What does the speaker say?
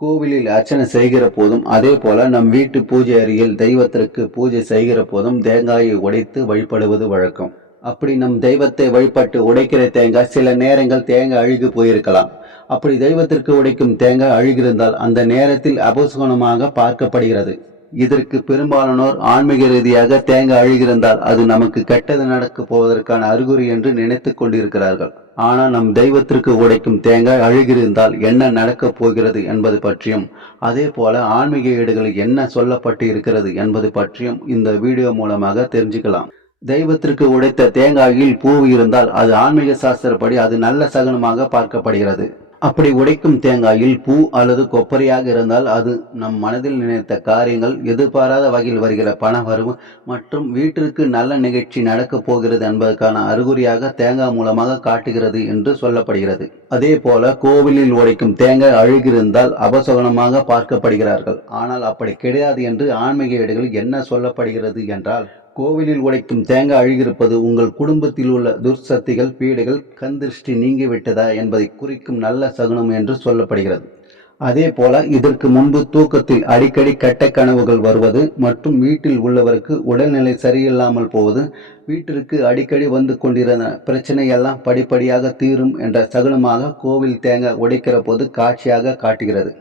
கோவிலில் அர்ச்சனை செய்கிற போதும் அதே போல நம் வீட்டு பூஜை அறையில் தெய்வத்திற்கு பூஜை செய்கிற போதும் தேங்காயை உடைத்து வழிபடுவது வழக்கம். அப்படி நம் தெய்வத்தை வழிபட்டு உடைக்கிற தேங்காய் சில நேரங்கள் தேங்காய் அழுகி போயிருக்கலாம். அப்படி தெய்வத்திற்கு உடைக்கும் தேங்காய் அழுகியிருந்தால் அந்த நேரத்தில் அபசுகுணமாக பார்க்கப்படுகிறது. இதற்கு பெரும்பாலானோர் ஆன்மீக ரீதியாக தேங்காய் அழுகியிருந்தால் அது நமக்கு கெட்டது நடக்க போவதற்கான அறிகுறி என்று நினைத்துக் கொண்டிருக்கிறார்கள். ஆனால் நம் தெய்வத்திற்கு உடைக்கும் தேங்காய் அழுகியிருந்தால் என்ன நடக்கப் போகிறது என்பது பற்றியும் அதே போல ஆன்மீக ஏடுகளில் என்ன சொல்லப்பட்டு இருக்கிறது என்பது பற்றியும் இந்த வீடியோ மூலமாக தெரிஞ்சுக்கலாம். தெய்வத்திற்கு உடைத்த தேங்காயில் பூ இருந்தால் அது ஆன்மீக சாஸ்திரப்படி அது நல்ல சகுனமாக பார்க்கப்படுகிறது. அப்படி உடைக்கும் தேங்காயில் பூ அல்லது கொப்பரையாக இருந்தால் அது நம் மனதில் நினைத்த காரியங்கள் எதிர்பாராத வகையில் வருகிற பண வரவு மற்றும் வீட்டிற்கு நல்ல நிகழ்ச்சி நடக்கப் போகிறது என்பதற்கான அறிகுறியாக தேங்காய் மூலமாக காட்டுகிறது என்று சொல்லப்படுகிறது. அதே போல கோவிலில் உடைக்கும் தேங்காய் அழுகியிருந்தால் அபசகுனமாக பார்க்கப்படுகிறார்கள். ஆனால் அப்படி கிடையாது என்று ஆன்மீக ஏடுகளில் என்ன சொல்லப்படுகிறது என்றால் கோவிலில் உடைக்கும் தேங்காய் அழுகிருப்பது உங்கள் குடும்பத்தில் உள்ள துர்சக்திகள் பீடைகள் கந்திருஷ்டி நீங்கிவிட்டதா என்பதை குறிக்கும் நல்ல சகுனம் என்று சொல்லப்படுகிறது. அதே போல இதற்கு முன்பு தூக்கத்தில் அடிக்கடி கெட்ட கனவுகள் வருவது மற்றும் வீட்டில் உள்ளவருக்கு உடல்நிலை சரியில்லாமல் போவது வீட்டிற்கு அடிக்கடி வந்து கொண்டிருந்த பிரச்சனையெல்லாம் படிப்படியாக தீரும் என்ற சகுனமாக கோவில் தேங்காய் உடைக்கிற போது காட்சியாக காட்டுகிறது.